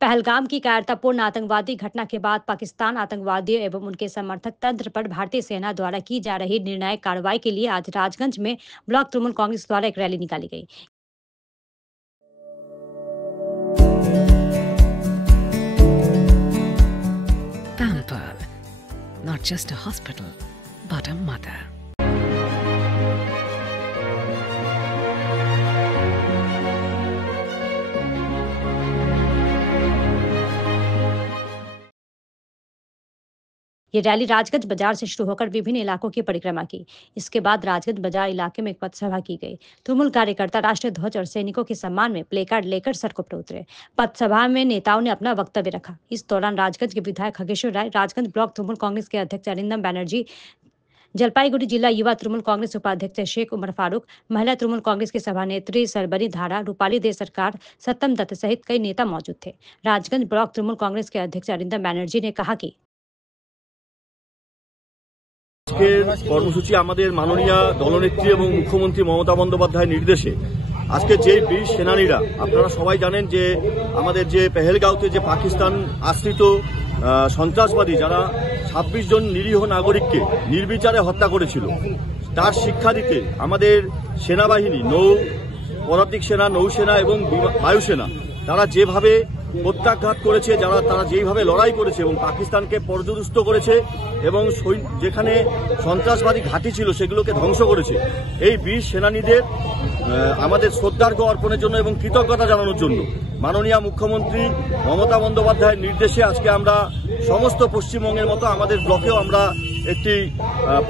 पहलगाम की कायरतापूर्ण आतंकवादी घटना के बाद पाकिस्तान आतंकवादियों एवं उनके समर्थक तंत्र पर भारतीय सेना द्वारा की जा रही निर्णायक कार्रवाई के लिए आज राजगंज में ब्लॉक तृणमूल कांग्रेस द्वारा एक रैली निकाली गई। Pamper, not just a hospital, but a mother. ये रैली राजगंज बाजार से शुरू होकर विभिन्न इलाकों की परिक्रमा की। इसके बाद राजगंज बाजार इलाके में एक पथसभा की गई। तृणमूल कार्यकर्ता राष्ट्रीय ध्वज और सैनिकों के सम्मान में प्ले कार्ड लेकर सड़कों पर उतरे। पथसभा में नेताओं ने अपना वक्तव्य रखा। इस दौरान राजगंज के विधायक खगेश्वर राय, राजगंज ब्लॉक तृणमूल कांग्रेस के अध्यक्ष अरिंदम बैनर्जी, जलपाईगुड़ी जिला युवा तृणमूल कांग्रेस उपाध्यक्ष शेख उमर फारूक, महिला तृणमूल कांग्रेस की सभानेत्री सरबरी धारा, रूपाली दे सरकार, सत्यम दत्त सहित कई नेता मौजूद थे। राजगंज ब्लॉक तृणमूल कांग्रेस के अध्यक्ष अरिंदम बैनर्जी ने कहा कि কর্মসূচি আমাদের মাননীয় দলনেত্রী এবং মুখ্যমন্ত্রী মমতা বন্দ্যোপাধ্যায়ের নির্দেশে আজকে যে বীর সেনানীরা, আপনারা সবাই জানেন যে আমাদের যে পেহেলগাঁওতে যে পাকিস্তান আশ্রিত সন্ত্রাসবাদী যারা 26 জন নিরীহ নাগরিককে নির্বিচারে হত্যা করেছিল, তার শিক্ষা দিতে আমাদের সেনাবাহিনী, পদাতিক সেনা, নৌসেনা এবং বায়ুসেনা তারা যেভাবে প্রত্যাঘাত করেছে, তারা যেভাবে লড়াই করেছে এবং পাকিস্তানকে পর্যদুস্ত করেছে এবং যেখানে সন্ত্রাসবাদী ঘাঁটি ছিল সেগুলোকে ধ্বংস করেছে, এই বীর সেনানীদের আমাদের শ্রদ্ধার্ঘ্য অর্পণের জন্য এবং কৃতজ্ঞতা জানানোর জন্য মাননীয় মুখ্যমন্ত্রী মমতা বন্দ্যোপাধ্যায়ের নির্দেশে আজকে আমরা সমস্ত পশ্চিমবঙ্গের মতো আমাদের ব্লকেও আমরা একটি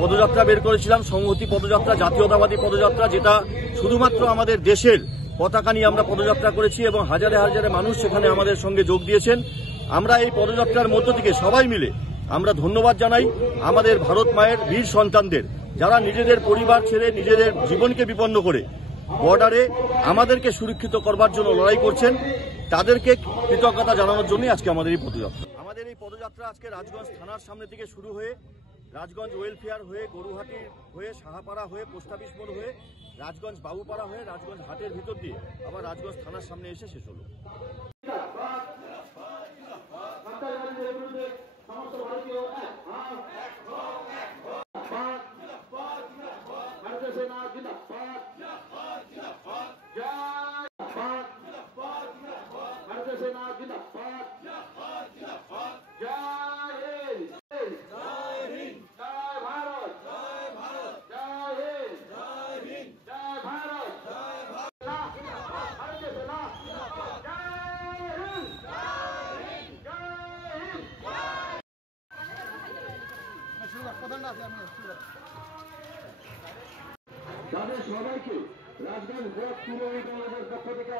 পদযাত্রা বের করেছিলাম, সংহতি পদযাত্রা, জাতীয়তাবাদী পদযাত্রা, যেটা শুধুমাত্র আমাদের দেশের পতাকা নিয়ে আমরা পদযাত্রা করেছি এবং হাজারে হাজারে মানুষ সেখানে আমাদের সঙ্গে যোগ দিয়েছেন। আমরা এই পদযাত্রার মধ্য থেকে সবাই মিলে আমরা ধন্যবাদ জানাই আমাদের ভারত মায়ের বীর সন্তানদের, যারা নিজেদের পরিবার ছেড়ে নিজেদের জীবনকে বিপন্ন করে বর্ডারে আমাদেরকে সুরক্ষিত করবার জন্য লড়াই করছেন। তাদেরকে কৃতজ্ঞতা জানানোর জন্যই আজকে আমাদের এই পদযাত্রা। আমাদের এই পদযাত্রা আজকে রাজগঞ্জ থানার সামনে থেকে শুরু হয়ে রাজগঞ্জ ওয়েলফেয়ার হয়ে, গরুহাটি হয়ে, সাহাপাড়া হয়ে, পোস্ট অফিস মোড় হয়ে, রাজগঞ্জ বাবুপাড়া হয়ে, রাজগঞ্জ হাটের ভিতর দিয়ে আবার রাজগঞ্জ থানার সামনে এসে শেষ হলো। তাদের সবাইকে রাজগঞ্জ ব্লক তৃণমূল কংগ্রেসের পক্ষ থেকে